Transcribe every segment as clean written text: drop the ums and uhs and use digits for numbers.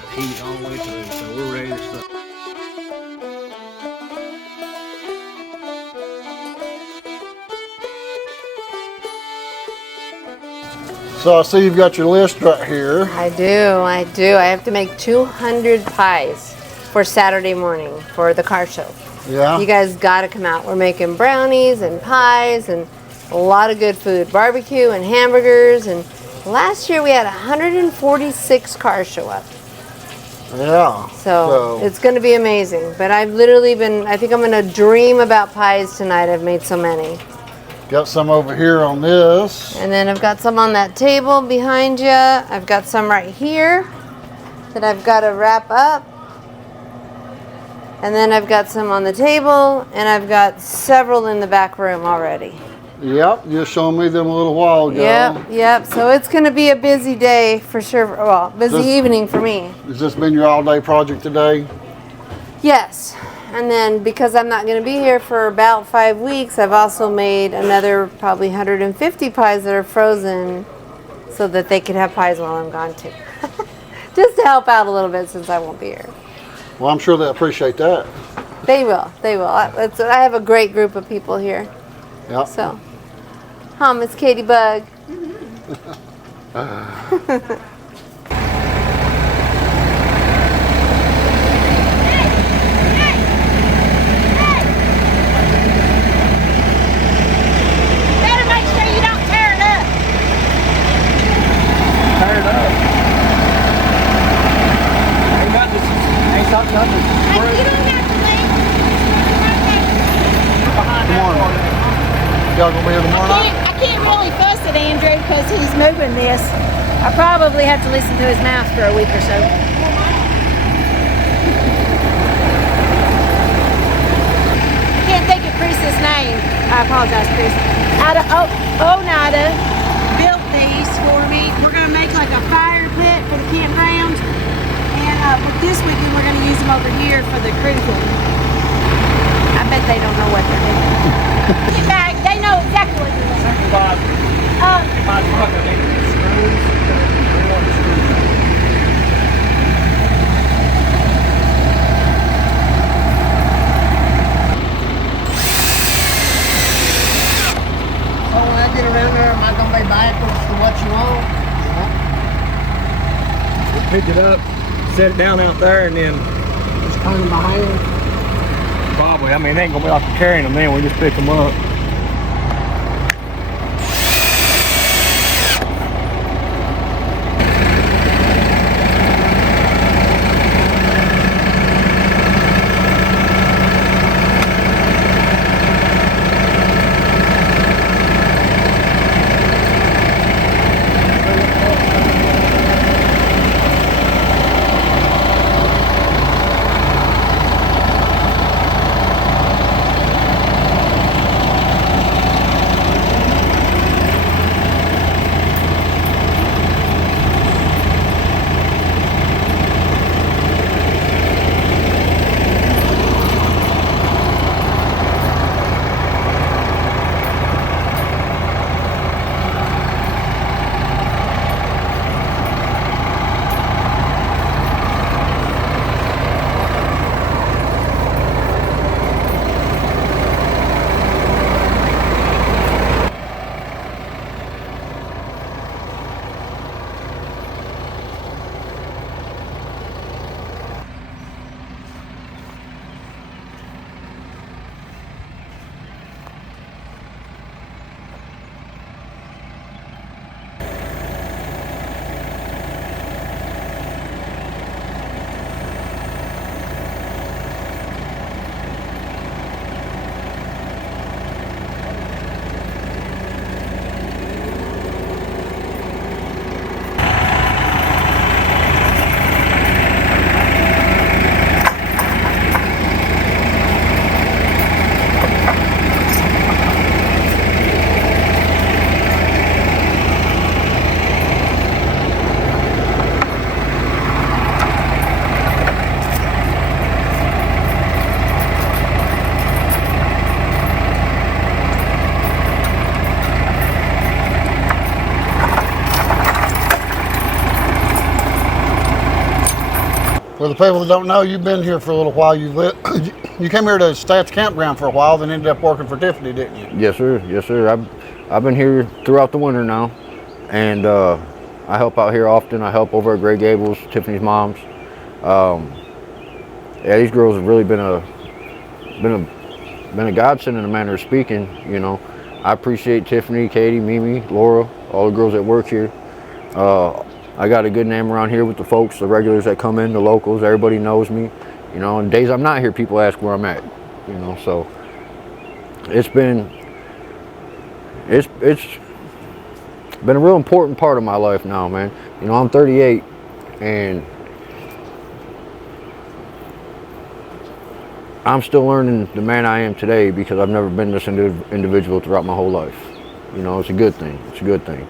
that heat all the way through, so we're ready to start. So I see you've got your list right here. I do. I have to make 200 pies for Saturday morning for the car show. Yeah. You guys got to come out. We're making brownies and pies and a lot of good food, barbecue and hamburgers. And last year we had 146 cars show up. Yeah. So it's going to be amazing. But I've literally been, I think I'm going to dream about pies tonight. I've made so many. Got some over here on this. And then I've got some on that table behind you. I've got some right here that I've got to wrap up. And then I've got some on the table, and I've got several in the back room already. Yep, you showed me them a little while ago. Yep. So it's going to be a busy day for sure. Well, busy evening for me. Has this been your all-day project today? Yes. And then because I'm not going to be here for about 5 weeks, I've also made another probably 150 pies that are frozen so that they can have pies while I'm gone too. Just to help out a little bit since I won't be here. Well, I'm sure they appreciate that. They will. I have a great group of people here. Yep. So, Miss Katie Bug. Y'all gonna be here tomorrow night? I can't really fuss at Andrew because he's moving this. I probably have to listen to his mouth for a week or so. I can't think of Chris's name. I apologize, Chris. Onada built these for me. We're going to make like a fire pit for the campground. And but this weekend we're going to use them over here for the cruising. I bet they don't know what they're doing. Get back. They know exactly what they're doing. So when I get around there, am I going to be backwards to what you want? We'll pick it up, set it down out there, and then Just turn them behind. probably, I mean, it ain't gonna be like carrying them then, we just pick them up. the people that don't know, you've been here for a little while. You came here to stay at the campground for a while, then ended up working for Tiffany, didn't you? Yes, sir. Yes, sir. I've been here throughout the winter now, and I help out here often. I help over at Grey Gables, Tiffany's mom's. Yeah, these girls have really been a godsend in a manner of speaking. You know, I appreciate Tiffany, Katie, Mimi, Laura, all the girls that work here. I got a good name around here with the folks, the regulars that come in, the locals. Everybody knows me. You know, on days I'm not here, people ask where I'm at. You know, so it's been a real important part of my life now, man. You know, I'm 38, and I'm still learning the man I am today because I've never been this individual throughout my whole life. You know, it's a good thing. It's a good thing.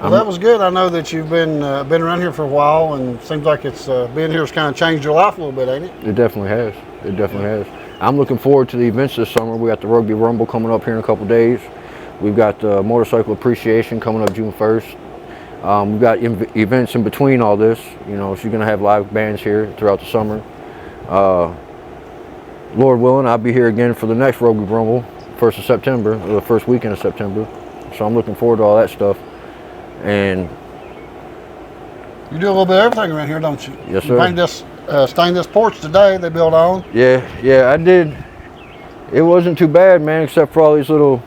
Well, that was good. I know that you've been around here for a while, and it seems like it's being here has kind of changed your life a little bit, ain't it? It definitely has. It definitely has. I'm looking forward to the events this summer. We got the Rugby Rumble coming up here in a couple days. We've got Motorcycle Appreciation coming up June 1st. We've got events in between all this. You know, she's going to have live bands here throughout the summer. Lord willing, I'll be here again for the next Rugby Rumble, 1st of September, or the first weekend of September. So I'm looking forward to all that stuff. And you do a little bit of everything around here, don't you? Yes, sir. You painted this, stained this porch today they built on. Yeah, I did. It wasn't too bad, man, except for all these little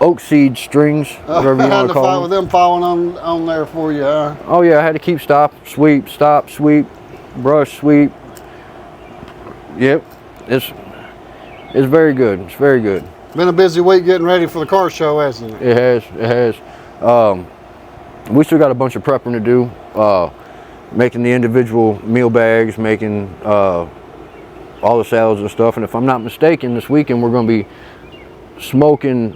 oak seed strings, whatever you want to call them. With them falling on there for you, huh? Oh yeah, I had to keep stop, sweep, brush, sweep. Yep, it's very good. It's very good. Been a busy week getting ready for the car show, hasn't it? It has. We still got a bunch of prepping to do. Making the individual meal bags, making all the salads and stuff. And if I'm not mistaken, this weekend we're going to be smoking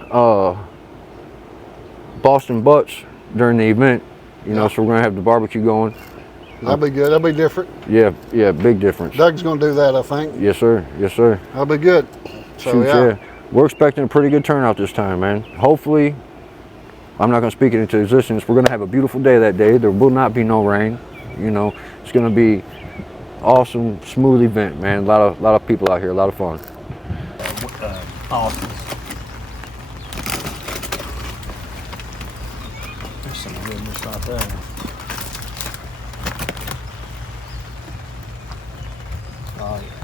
Boston butts during the event. You know, so we're going to have the barbecue going. That'll be good. That'll be different. Yeah, big difference. Doug's going to do that, I think. Yes, sir. Yes, sir. That'll be good. So, Shoot, yeah. We're expecting a pretty good turnout this time, man. Hopefully, I'm not going to speak it into existence. We're going to have a beautiful day that day. There will not be no rain. You know, it's going to be awesome, smooth event, man. A lot of people out here, a lot of fun. Awesome. There's some goodness right there. Oh, yeah.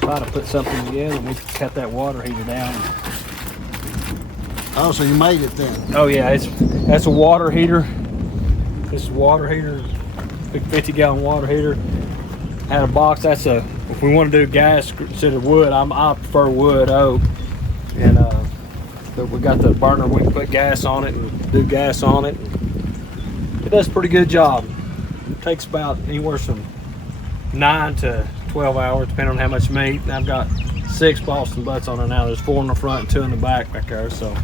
Try to put something together and we can cut that water heater down. Oh, so you made it then? Oh yeah, that's a water heater. This is a water heater, big 50-gallon water heater. Had a box. That's if we want to do gas instead of wood, I prefer wood, oak. And but we got the burner. We can put gas on it and do gas on it. It does a pretty good job. It takes about anywhere from 9 to 12 hours, depending on how much meat. And I've got 6 Boston butts on it now. There's 4 in the front and 2 in the back there. So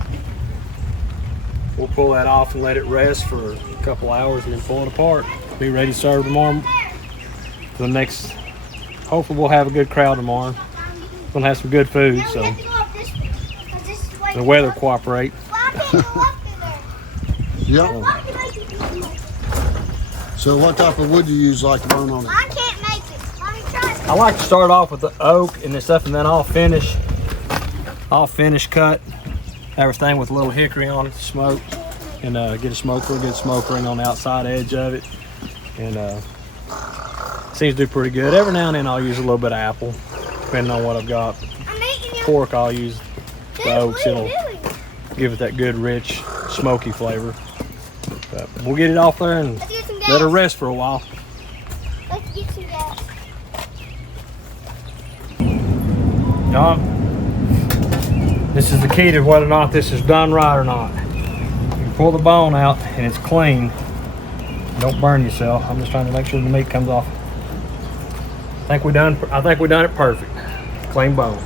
we'll pull that off and let it rest for a couple hours and then pull it apart. Be ready to serve tomorrow. For the next, hopefully we'll have a good crowd tomorrow. Gonna have some good food, so the weather cooperate. Yep. So what type of wood do you use like to burn on it? I like to start off with the oak and stuff, and then I'll finish cut everything with a little hickory on it to smoke, and get a good smoke ring on the outside edge of it, and seems to do pretty good. Every now and then I'll use a little bit of apple, depending on what I've got. Pork I'll use the oaks. It'll give it that good rich smoky flavor. But we'll get it off there and let her rest for a while. Let's get some gas. This is the key to whether or not this is done right or not. You pull the bone out and it's clean. Don't burn yourself. I'm just trying to make sure the meat comes off. I think we done it perfect. Clean bone.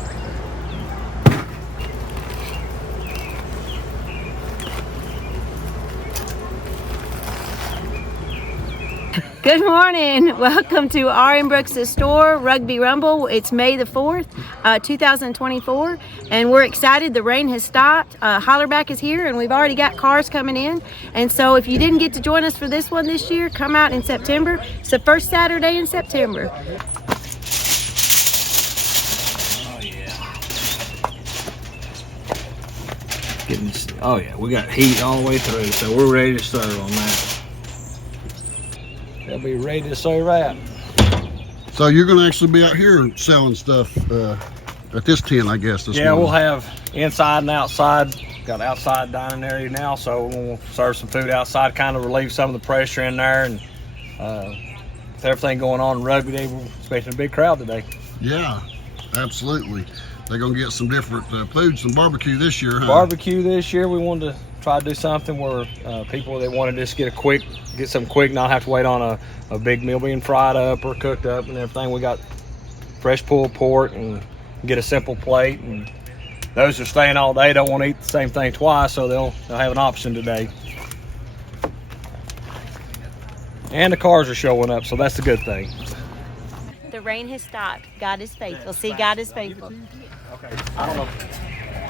Good morning. Welcome to R.M. Brooks' store, Rugby Rumble. It's May the 4th, 2024, and we're excited. The rain has stopped. Hollerback is here, and we've already got cars coming in. And so if you didn't get to join us for this one this year, come out in September. It's the first Saturday in September. Oh yeah, we got heat all the way through, so we're ready to serve on that. They'll be ready to serve that. So you're going to actually be out here selling stuff at this tent, I guess. This morning. We'll have inside and outside. Got outside dining area now, so we'll serve some food outside, kind of relieve some of the pressure in there. And with everything going on in Rugby Day, we're expecting a big crowd today. Yeah, absolutely. They're going to get some different food, some barbecue this year, huh? Barbecue this year, we wanted to try to do something where people that want to just get something quick, not have to wait on a big meal being fried up or cooked up and everything. We got fresh pulled pork and get a simple plate. And those who are staying all day don't want to eat the same thing twice, so they'll have an option today. And the cars are showing up, so that's a good thing. The rain has stopped. God is faithful. See, God is faithful. Okay, I don't know.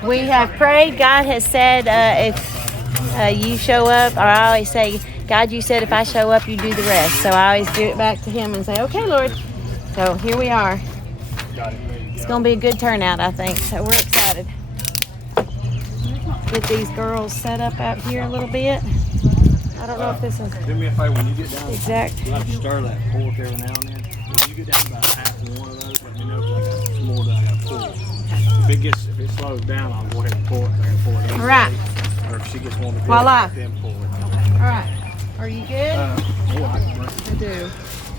We have prayed. God has said if you show up, or I always say, God, you said if I show up, you do the rest. So I always do it back to him and say, okay, Lord. So here we are. It's going to be a good turnout, I think. So we're excited. Get these girls set up out here a little bit. I don't know if this is Do me a favor, when you get down, exact. you'll have to stir that pork every now and then. When you get down about half of one of those, let me know if I got some more that I got to pull. If it slows down, I'll go ahead and pour it there and pour it in. All right. Or if she gets one to do Voila. it, then pour it. All right. Are you good? I do.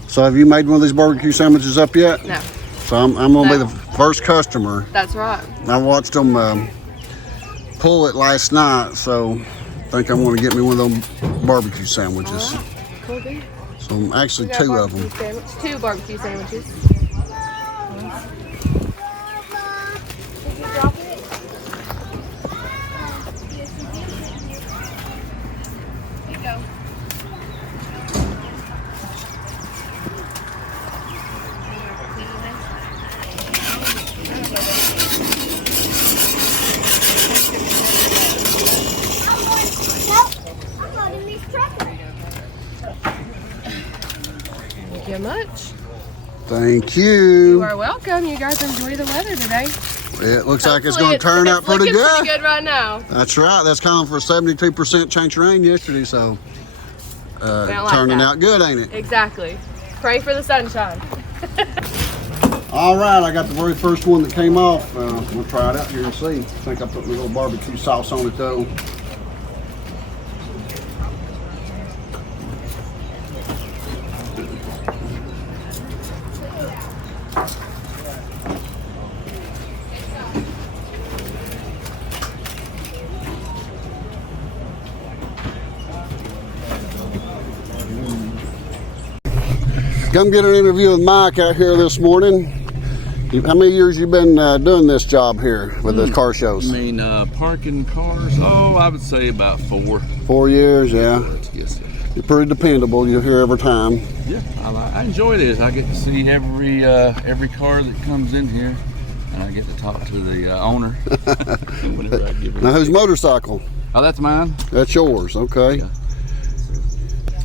So have you made one of these barbecue sandwiches up yet? No. So I'm going to be the first customer. That's right. I watched them pull it last night, so I think I'm going to get me one of them barbecue sandwiches. Cool, dude. So actually two of them. Two barbecue sandwiches. Thank you much. Thank You you. are welcome. You guys enjoy the weather today. It looks like it's going to turn out pretty It's good. pretty good right now. That's right. That's calling for a 72% chance of rain yesterday, so like turning that. out good, ain't it? Exactly. Pray for the sunshine. All right, I got the very first one that came off. I'm gonna try it out here and see. I think I put my little barbecue sauce on it though. Come get an interview with Mike out here this morning. How many years you been doing this job here with the car shows? I mean, parking cars, I would say about 4. 4 years, yeah. Yes, sir. You're pretty dependable. You're here every time. Yeah, I enjoy this. I get to see every car that comes in here, and I get to talk to the owner. Whenever I give her Now, whose motorcycle? Oh, that's mine. That's yours, okay. Yeah.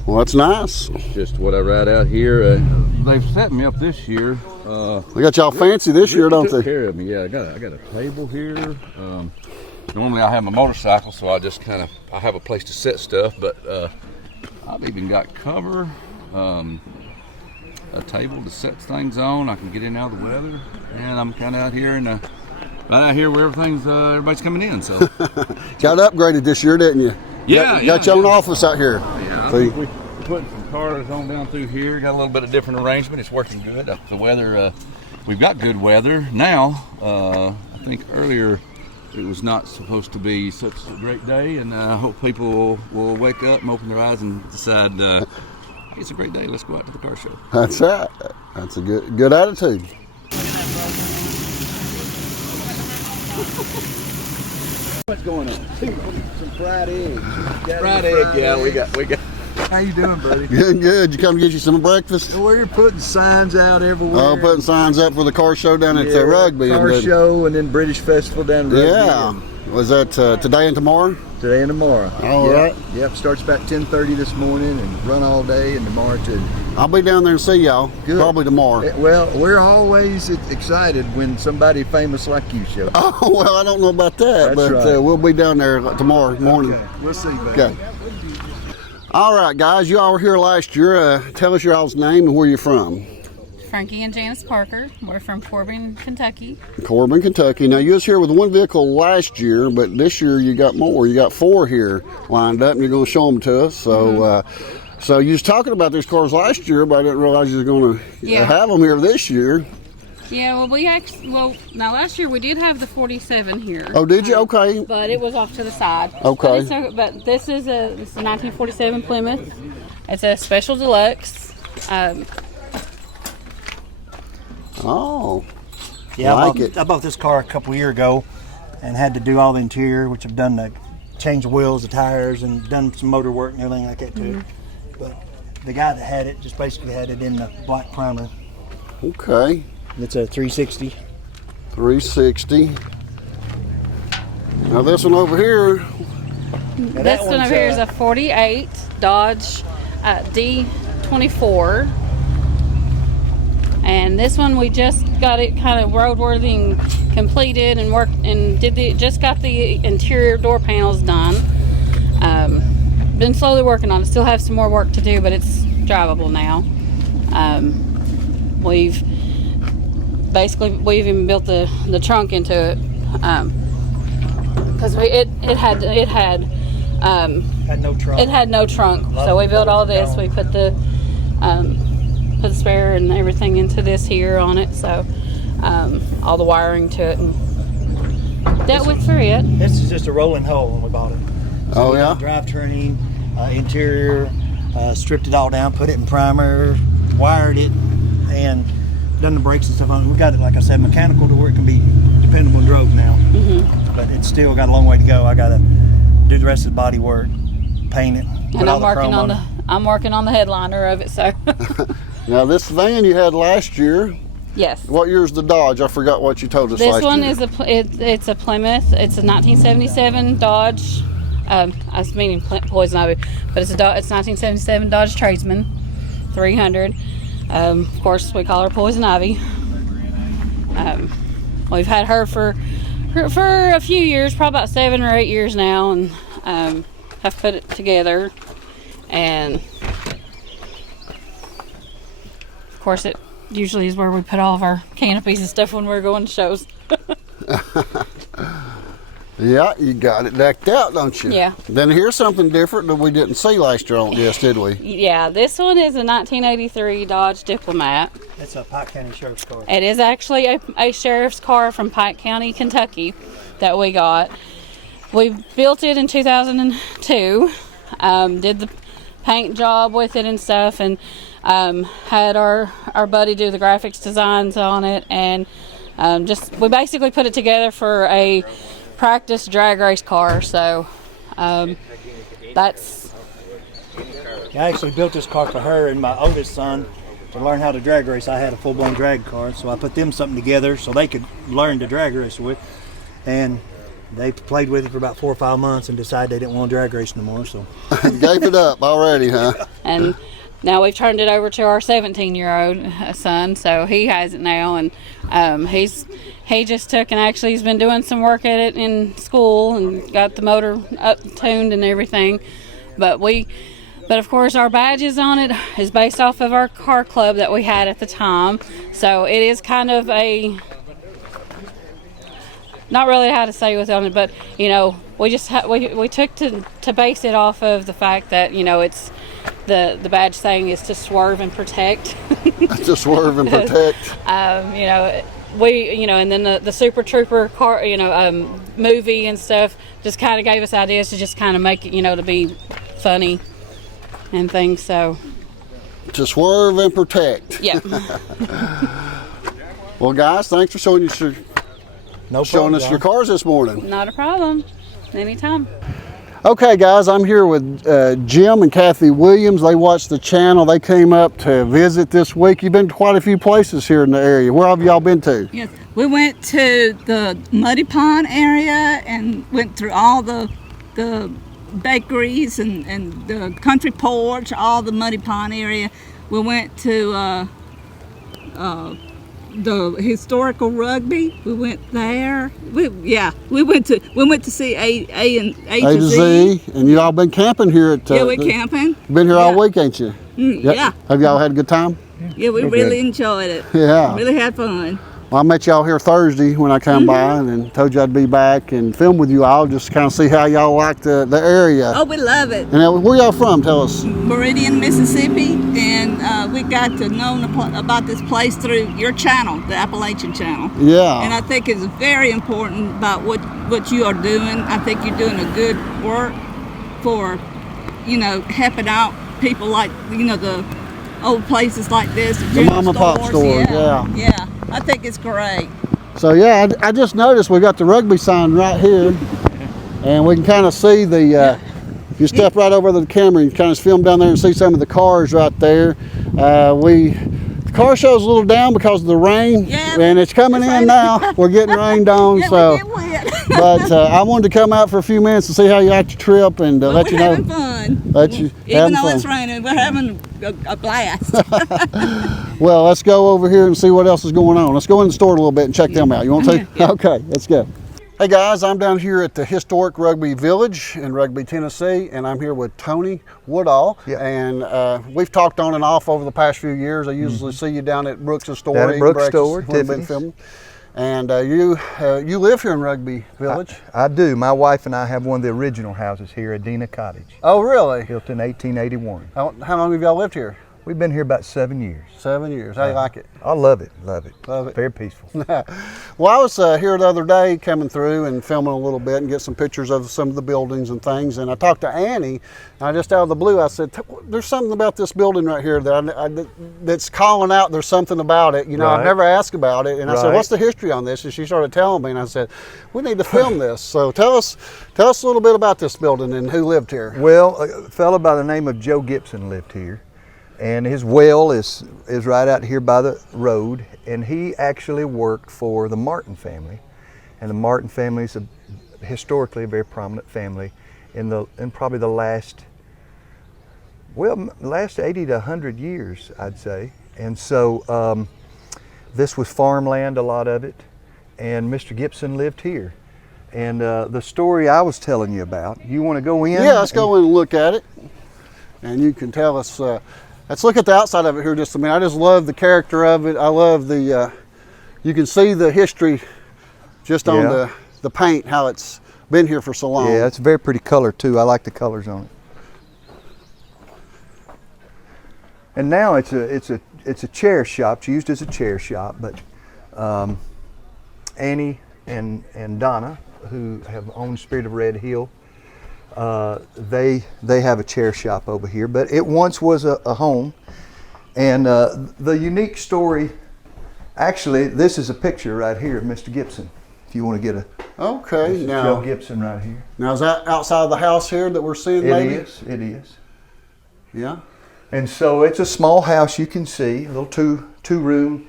Well, that's nice. Just what I ride out here. They've set me up this year. They got y'all fancy this year, don't took they? care of me. Yeah, I got a table here. Normally I have my motorcycle, so I just I have a place to set stuff. But I've even got cover, a table to set things on. I can get in and out of the weather, and I'm kind of out here right out here where everybody's coming in. So Got upgraded this year, didn't you? Yeah, Got your own office out here. Yeah, See? we're putting some cars on down through here. Got a little bit of different arrangement. It's working good. The weather, we've got good weather now. I think earlier it was not supposed to be such a great day, and I hope people will wake up and open their eyes and decide, hey, it's a great day. Let's go out to the car show. That's right. That's a good attitude. What's going on? Some fried eggs. Fried egg, yeah, we got. How you doing, buddy? Good, good. You come to get you some breakfast? We're putting signs out everywhere. Oh, putting signs up for the car show down at Rugby. Car show and then British Festival down at Rugby. Yeah. Was that today and tomorrow? Today and tomorrow. All right. Yep, starts about 10:30 this morning and run all day and tomorrow too. I'll be down there and see y'all. Good. Probably tomorrow. Well, we're always excited when somebody famous like you shows. Oh, well, I don't know about that, That's but right. we'll be down there tomorrow morning. Okay. We'll see, buddy. Okay. All right, guys, you all were here last year. Tell us your all's name and where you're from. Frankie and Janice Parker. We're from Corbin, Kentucky. Corbin, Kentucky. Now, you was here with one vehicle last year, but this year you got more. You got 4 here lined up, and you're going to show them to us. So, so you was talking about these cars last year, but I didn't realize you was going to have them here this year. Yeah, well, now last year we did have the 47 here. Oh, did you? Okay. But it was off to the side. Okay. But this is a 1947 Plymouth. It's a special deluxe. Oh. Yeah, like I bought this car a couple years ago and had to do all the interior, which I've done the change the wheels, the tires, and done some motor work and everything like that too. But the guy that had it just basically had it in the black primer. Okay. It's a 360. 360. Now this one over here. This one over here is a 48 Dodge D24. And this one we just got it kind of roadworthy and completed and worked and just got the interior door panels done. Been slowly working on it. Still have some more work to do, but it's drivable now. We've even built the trunk into it because it had no trunk. It had no trunk, so we built all this. We put the spare and everything into this here on it, so all the wiring to it, and that went through it. This is just a rolling hull when we bought it. So we did drive turning, interior, stripped it all down, put it in primer, wired it, and done the brakes and stuff on it. We got it, like I said, mechanical to where it can be dependable drove now. But it's still got a long way to go. I got to do the rest of the body work, paint it, and I'm working on the headliner of it. So. Now this van you had last year. Yes. What year's the Dodge? I forgot what you told us this last one year. It's a Plymouth. It's a 1977 Dodge. I was meaning Poison Ivy, but it's 1977 Dodge Tradesman 300. Of course, we call her Poison Ivy. We've had her for a few years, probably about 7 or 8 years now, and have put it together. And of course, it usually is where we put all of our canopies and stuff when we're going to shows. Yeah, you got it decked out, don't you? Yeah. Then here's something different that we didn't see last year on this, did we? Yeah, this one is a 1983 Dodge Diplomat. It's a Pike County Sheriff's car. It is actually a sheriff's car from Pike County, Kentucky that we got. We built it in 2002, did the paint job with it and stuff, and had our buddy do the graphics designs on it, and we basically put it together for a practice drag race car. So that's. I actually built this car for her and my oldest son to learn how to drag race. I had a full-blown drag car, so I put them something together so they could learn to drag race with, and they played with it for about 4 or 5 months and decided they didn't want to drag race no more. So gave it up already, huh? And now we've turned it over to our 17-year-old son, so he has it now, and he just took and actually he's been doing some work at it in school and got the motor up tuned and everything. But of course our badges on it is based off of our car club that we had at the time, so it is kind of a, not really how to say what's on it, but you know, we just we took to base it off of the fact that, you know, it's the badge saying is to swerve and protect. To swerve and protect. You know, and then the Super Trooper car, movie and stuff just kind of gave us ideas to just kind of make it, to be funny and things. So to swerve and protect. Yeah. Well, guys, thanks for showing us your cars this morning. Not a problem. Anytime. Okay, guys, I'm here with Jim and Kathy Williams. They watched the channel. They came up to visit this week. You've been to quite a few places here in the area. Where have y'all been to? Yes, we went to the Muddy Pond area and went through all the bakeries and the country porch, all the Muddy Pond area. We went to the historical rugby. We went there. We went to see A to Z. And you all been camping here at yeah, we're camping. Been here all week, ain't you? Yeah. Have y'all had a good time? Yeah, we really enjoyed it. Yeah. Really had fun. Well, I met y'all here Thursday when I came by and told you I'd be back and film with you all just to kind of see how y'all like the area. Oh, we love it. And where y'all from? Tell us. Meridian, Mississippi, and we got to know about this place through your channel, the Appalachian Channel. Yeah. And I think it's very important about what you are doing. I think you're doing a good work for, helping out people like, the old places like this. The mom and pop stores, Yeah, I think it's great. So yeah, I just noticed we got the rugby sign right here, and we can kind of see the. If you step right over the camera, you can kind of film down there and see some of the cars right there. The car show's a little down because of the rain, and it's coming in now. We're getting rained on, so. But I wanted to come out for a few minutes and see how you liked your trip and let you know. We're having fun. Even though it's raining, we're having a blast. Well, let's go over here and see what else is going on. Let's go in the store a little bit and check them out. You want to? Yeah. Okay, let's go. Hey guys, I'm down here at the historic Rugby Village in Rugby, Tennessee, and I'm here with Tony Woodall. Yeah. And we've talked on and off over the past few years. I usually see you down at Brooks' store. Down at Brooks' store, Tiffany's. And you live here in Rugby Village? I do. My wife and I have one of the original houses here at Dina Cottage. Oh, really? Built in 1881. How long have y'all lived here? We've been here about 7 years. 7 years. How do you like it? I love it. Love it. Love it. Very peaceful. Well, I was here the other day coming through and filming a little bit and get some pictures of some of the buildings and things. And I talked to Annie, and just out of the blue, I said, there's something about this building right here that's calling out there's something about it. I've never asked about it. And I said, what's the history on this? And she started telling me, and I said, we need to film this. So tell us a little bit about this building and who lived here. Well, a fellow by the name of Joe Gibson lived here. And his well is right out here by the road, and he actually worked for the Martin family, and the Martin family is historically a very prominent family in probably the last 80 to 100 years, I'd say. And so this was farmland, a lot of it, and Mr. Gibson lived here. And the story I was telling you about, you want to go in? Yeah, let's go in and look at it, and you can tell us. Let's look at the outside of it here just a minute. I just love the character of it. I love you can see the history just on the paint, how it's been here for so long. Yeah, it's a very pretty color too. I like the colors on it. And now it's a chair shop. It's used as a chair shop, but Annie and Donna, who have owned Spirit of Red Hill, they have a chair shop over here, but it once was a home. And the unique story, actually, this is a picture right here of Mr. Gibson. If you want to get a Joe Gibson right here. Now is that outside of the house here that we're seeing? It is. Yeah. And so it's a small house, you can see, a little two-room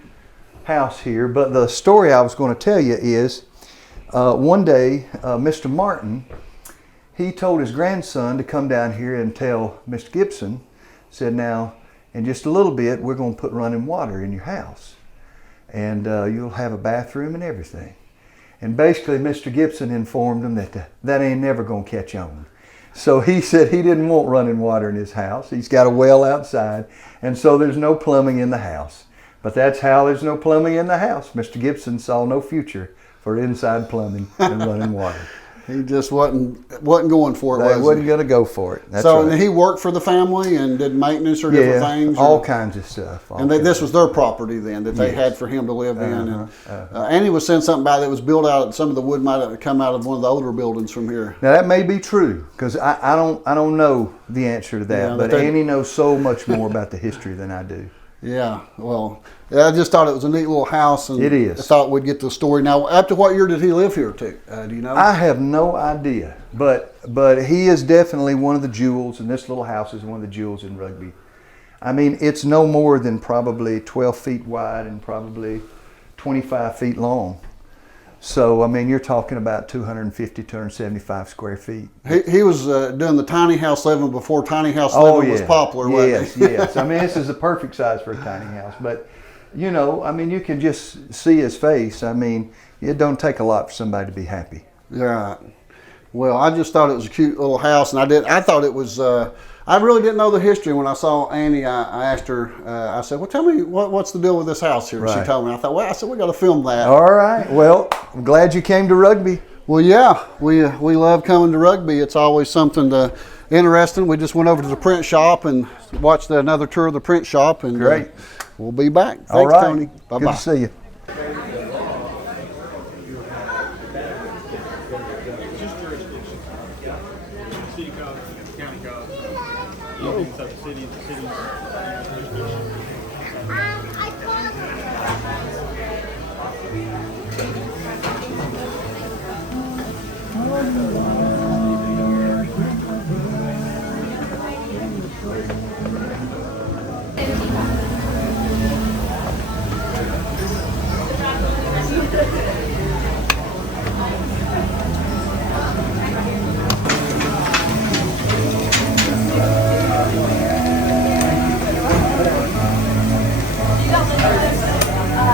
house here. But the story I was going to tell you is one day Mr. Martin, he told his grandson to come down here and tell Mr. Gibson, said, now, in just a little bit, we're going to put running water in your house. And you'll have a bathroom and everything. And basically, Mr. Gibson informed him that ain't never going to catch on. So he said he didn't want running water in his house. He's got a well outside, and so there's no plumbing in the house. But that's how there's no plumbing in the house. Mr. Gibson saw no future for inside plumbing and running water. He just wasn't going for it. He wasn't going to go for it. That's so right. He worked for the family and did maintenance or different things? All kinds of stuff. This was their property then that they had for him to live in. And he was saying something about it was built out, some of the wood might have come out of one of the older buildings from here. Now that may be true, because I don't know the answer to that, but Annie knows so much more about the history than I do. Yeah, well, I just thought it was a neat little house, and It is. I thought we'd get the story. Now, up to what year did he live here to? Do you know? I have no idea, but he is definitely one of the jewels, and this little house is one of the jewels in Rugby. I mean, it's no more than probably 12 feet wide and probably 25 feet long. So, I mean, you're talking about 250, 275 square feet. He was doing the tiny house living before tiny house living was popular, wasn't Yes, he? yes. I mean, this is the perfect size for a tiny house. But, you know, I mean, you can just see his face. I mean, it don't take a lot for somebody to be happy. Yeah. Well, I just thought it was a cute little house, and I thought it was. I really didn't know the history. When I saw Annie, I asked her. I said, "Well, tell me what's the deal with this house here?" Right. She told me. I thought, "Well, I said we got to film that." All right. Well, I'm glad you came to Rugby. Well, yeah, we love coming to Rugby. It's always something interesting. We just went over to the print shop and watched another tour of the print shop, and Great. We'll be back. Thanks, All right. Tony. Bye Good bye. to see you.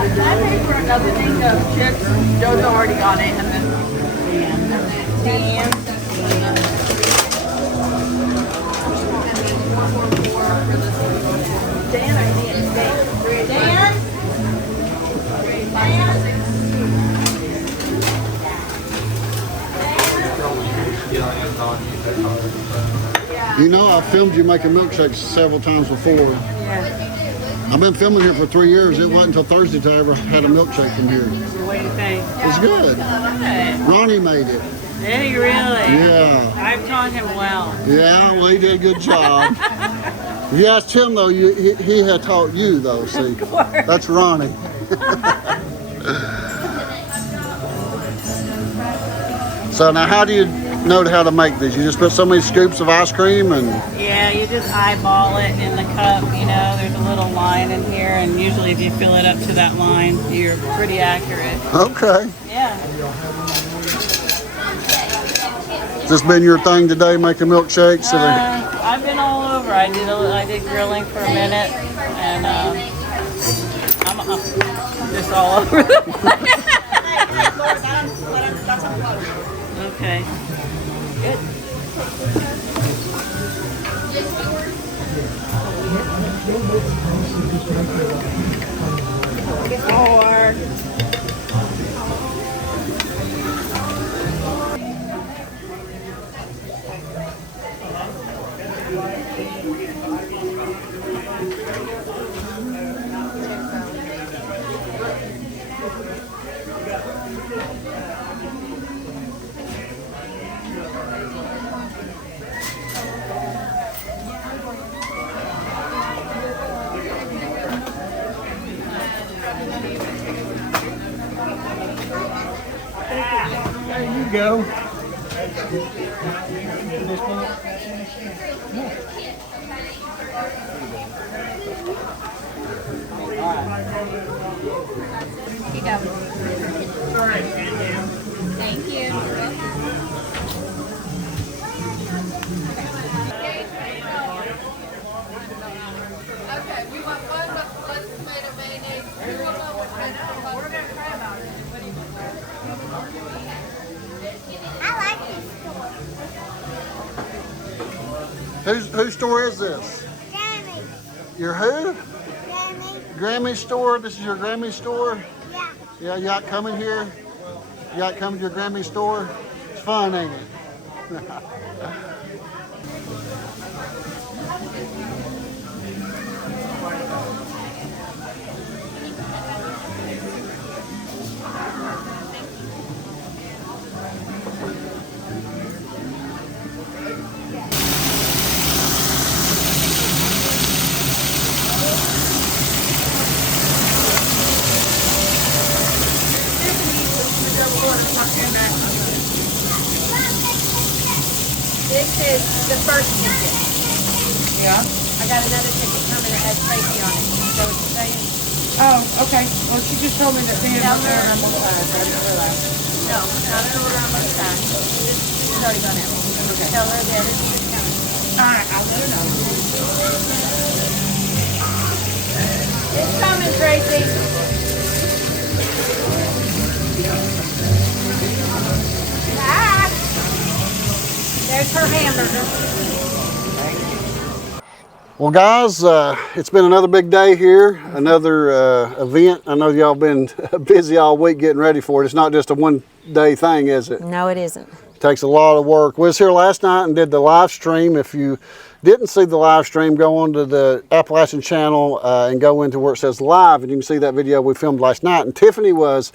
Can I pay for another thing of chips? Joe's already got it, and then Dan. You know, I've filmed you making milkshakes several times before. Yeah. I've been filming here for 3 years. It wasn't until Thursday till I ever had a milkshake from here. What do you think? It's good. Good. Ronnie made it. Did he really? Yeah. I've taught him well. Yeah, well, he did a good job. If you asked him, though, he had taught you, though, see. Of course. That's Ronnie. So now how do you know how to make these? You just put so many scoops of ice cream and... Yeah, you just eyeball it in the cup, you know, there's a little line in here, and usually if you fill it up to that line, you're pretty accurate. Okay. Yeah. Has this been your thing today, making milkshakes? I've been all over. I did grilling for a minute, and I'm just all over the place. Okay. Good. Four. There you go. You go. Thank you. Okay, we want one with lettuce, tomato, mayonnaise. We want one with I like this store. Whose store is this? Grammy. Your who? Grammy. Grammy's store? This is your Grammy store? Yeah. Yeah, you like coming here? You like coming to your Grammy store? It's fun, ain't it? This is the first ticket. Yeah. I got another ticket coming that has Tracy on it. So what you're saying? Oh, okay. Well, she just told me that being Tell on there, her- I'm on the side, so I didn't realize. No, not an order on my side. This is already gone out. Okay. Tell her the other ticket's coming. All right, I'll let her know. It's coming, Tracy. Ah! There's her hamburger. Well, guys, it's been another big day here, another event. I know y'all been busy all week getting ready for it. It's not just a one-day thing, is it? No, it isn't. It takes a lot of work. We was here last night and did the live stream. If you didn't see the live stream, go onto the Appalachian channel and go into where it says live, and you can see that video we filmed last night. And Tiffany was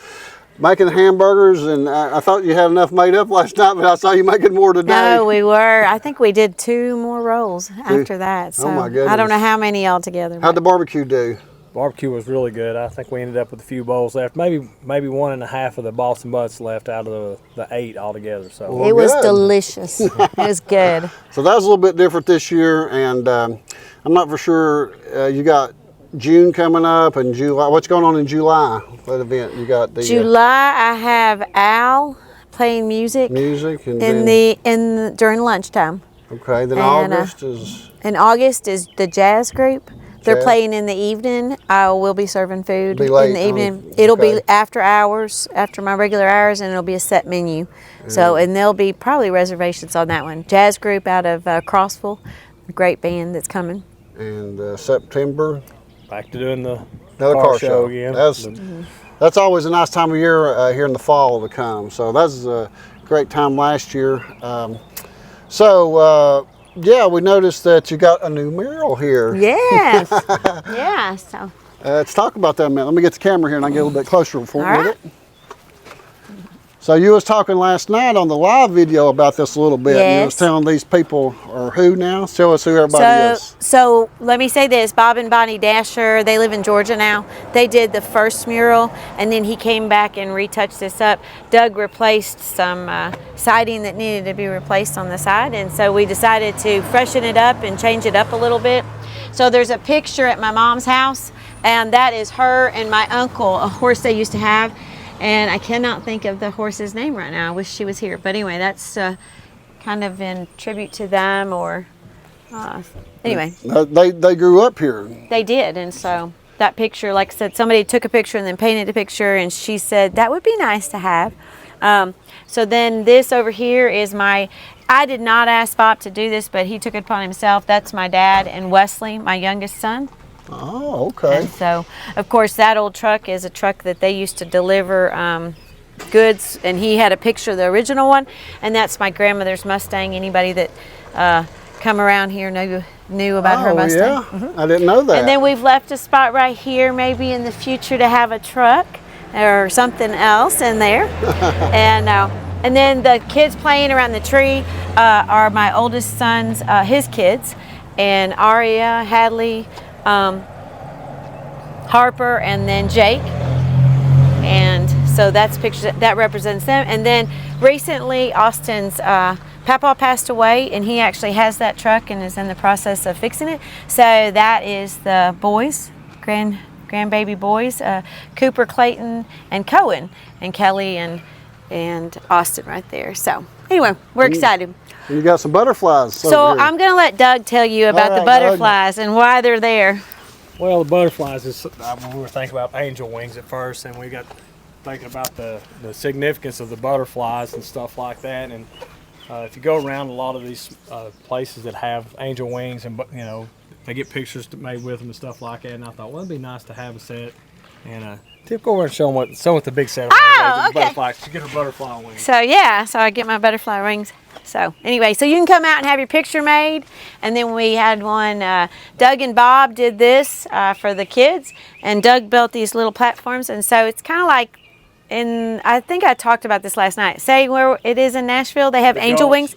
making the hamburgers, and I thought you had enough made up last night, but I saw you making more today. No, we were. I think we did 2 more rolls after that. So Oh my goodness. I don't know how many altogether. How'd the barbecue do? Barbecue was really good. I think we ended up with a few bowls left. Maybe 1.5 of the Boston butts left out of the 8 altogether. So Well, it was good. delicious. It was good. So that was a little bit different this year, and I'm not for sure. You got June coming up and July. What's going on in July? What event you got? The July, I have Al playing music music and during lunchtime. okay. Then And, August is In August is the jazz group. They're Jazz. playing in the evening. I will be serving food Be late in the on- evening. It'll okay. be after hours, after my regular hours, and it'll be a set menu. So, and there'll be probably reservations on that one. Jazz group out of Crossville, a great band that's coming. and September. back to doing the Another car show again. That's always a nice time of year here in the fall to come. So that was a great time last year. Yeah, we noticed that you got a new mural here. Yes. Yeah. So. Let's talk about that a minute. Let me get the camera here and I can get a little bit closer before All with right. it. So you was talking last night on the live video about this a little bit. Yes. You was telling these people are who now? Tell us who everybody is. So let me say this, Bob and Bonnie Dasher, they live in Georgia now. They did the first mural and then he came back and retouched this up. Doug replaced some siding that needed to be replaced on the side, and so we decided to freshen it up and change it up a little bit. So there's a picture at my mom's house, and that is her and my uncle, a horse they used to have. And I cannot think of the horse's name right now. I wish she was here. But anyway, that's kind of in tribute to them, or anyway. They grew up here. They did, and so that picture, like I said, somebody took a picture and then painted a picture, and she said that would be nice to have. So then this over here is I did not ask Bob to do this, but he took it upon himself. That's my dad and Wesley, my youngest son. Oh, okay. And so, of course, that old truck is a truck that they used to deliver goods, and he had a picture of the original one, and that's my grandmother's Mustang. Anybody that come around here knew about her Mustang. Yeah, Mhm. I didn't know that. And then we've left a spot right here, maybe in the future, to have a truck or something else in there. And then the kids playing around the tree are my oldest son's, his kids, and Aria, Hadley, Harper, and then Jake. And so that's pictures that represents them. And then recently Austin's Papa passed away, and he actually has that truck and is in the process of fixing it. So that is the boys, grandbaby boys, Cooper, Clayton, and Cohen, and Kelly and Austin right there. So anyway, we're excited. And you got some butterflies. So over here. I'm going to let Doug tell you about All the right, butterflies and why they're there. Well, the butterflies is we were thinking about angel wings at first, and we got thinking about the significance of the butterflies and stuff like that. And if you go around a lot of these places that have angel wings, and they get pictures made with them and stuff like that. And I thought, well, it'd be nice to have a set. And Tiff, go over and show them what the big set Oh, okay. butterflies. She get her butterfly wings. So yeah, so I get my butterfly rings. So anyway, so you can come out and have your picture made. And then we had one, Doug and Bob did this for the kids, and Doug built these little platforms. And so it's kind of like, I think I talked about this last night. Say where it is in Nashville, they have angel wings.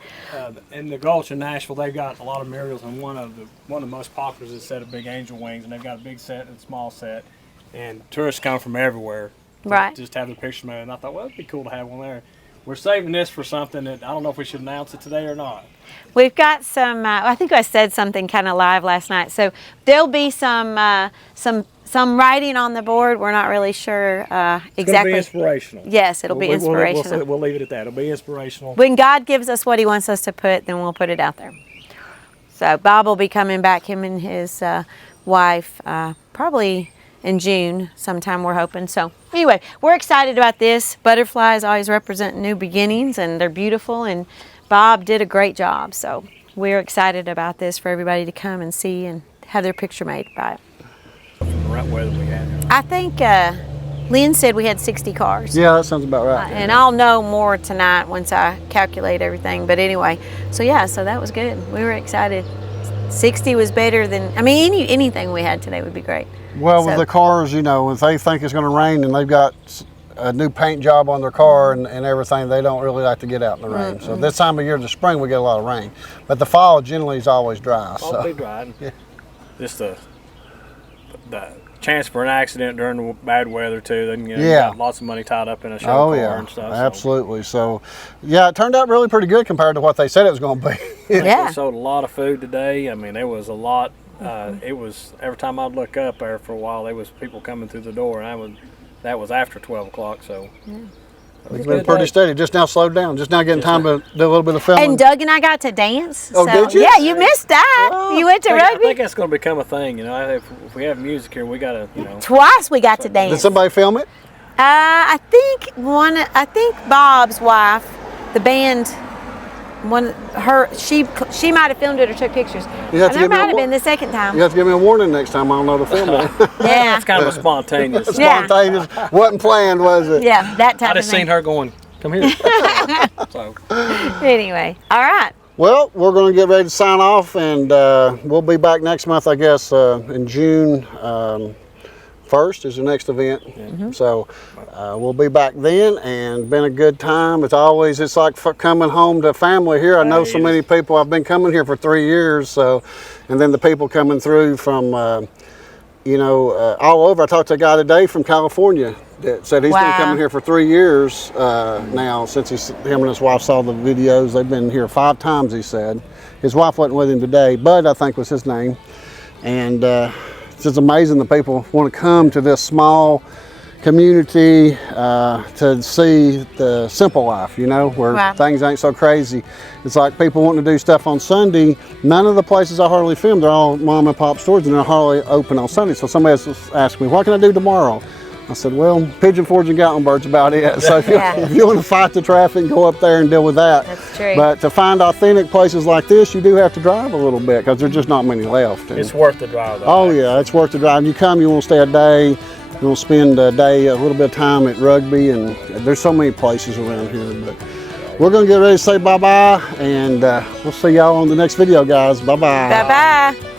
In the Gulch in Nashville, they've got a lot of murals, and one of the most popular is a set of big angel wings, and they've got a big set and a small set, and tourists come from everywhere. Right. Just have the picture made, and I thought, well, it'd be cool to have one there. We're saving this for something that I don't know if we should announce it today or not. We've got some. I think I said something kind of live last night. So there'll be some writing on the board. We're not really sure exactly. It's going to be inspirational. Yes, it'll be inspirational. We'll leave it at that. It'll be inspirational. When God gives us what He wants us to put, then we'll put it out there. So Bob will be coming back, him and his wife, probably in June sometime, we're hoping. So anyway, we're excited about this. Butterflies always represent new beginnings, and they're beautiful, and Bob did a great job. So we're excited about this for everybody to come and see and have their picture made by it. Right weather we had. I think Lynn said we had 60 cars. Yeah, that sounds about right. And I'll know more tonight once I calculate everything. But anyway, so yeah, so that was good. We were excited. 60 was better than, I mean, anything we had today would be great. Well, with the cars, you know, if they think it's going to rain and they've got a new paint job on their car and everything, they don't really like to get out in the rain. So this time of year, the spring, we get a lot of rain. But the fall generally is always dry. It'll be dry. Yeah. Just the chance for an accident during the bad weather too. Then you got lots of money tied up in a show car and stuff. Absolutely. So yeah, it turned out really pretty good compared to what they said it was going to be. We sold a lot of food today. I mean, there was a lot. It was every time I'd look up there for a while, there was people coming through the door, and that was after 12 o'clock. So. It's been pretty steady. Just now slowed down. Just now getting time to do a little bit of filming. And Doug and I got to dance. Oh, did you? Yeah, you missed that. You went to rugby? I think that's going to become a thing. You know, if we have music here, we got to, you know. Twice we got to dance. Did somebody film it? I think Bob's wife, the band, she might have filmed it or took pictures. There might have been the second time. You have to give me a warning next time. I don't know to film it. Yeah. It's kind of a spontaneous. Spontaneous. Wasn't planned, was it? Yeah, that type I just seen her going, come here. So. Anyway, all right. Well, we're going to get ready to sign off, and we'll be back next month, I guess, in June. 1st is the next event. So we'll be back then, and been a good time. It's like coming home to family here. I know so many people. I've been coming here for 3 years, so, and then the people coming through from all over. I talked to a guy today from California that said he's been coming here for 3 years now, since him and his wife saw the videos. They've been here 5 times, he said. His wife wasn't with him today. Bud, I think, was his name. And it's just amazing that people want to come to this small community to see the simple life, you know, where things ain't so crazy. It's like people wanting to do stuff on Sunday. None of the places I hardly film, they're all mom and pop stores, and they're hardly open on Sunday. So somebody asked me, what can I do tomorrow? I said, well, Pigeon Forge and Gatlinburg's about it. So if you want to fight the traffic, go up there and deal with that. That's true. But to find authentic places like this, you do have to drive a little bit, because there's just not many left. And it's worth the drive, though. Oh, yeah, it's worth the drive. You come, you want to stay a day, you want to spend a day, a little bit of time at Rugby, and there's so many places around here. But we're going to get ready to say bye-bye, and we'll see y'all on the next video, guys. Bye-bye. Bye-bye.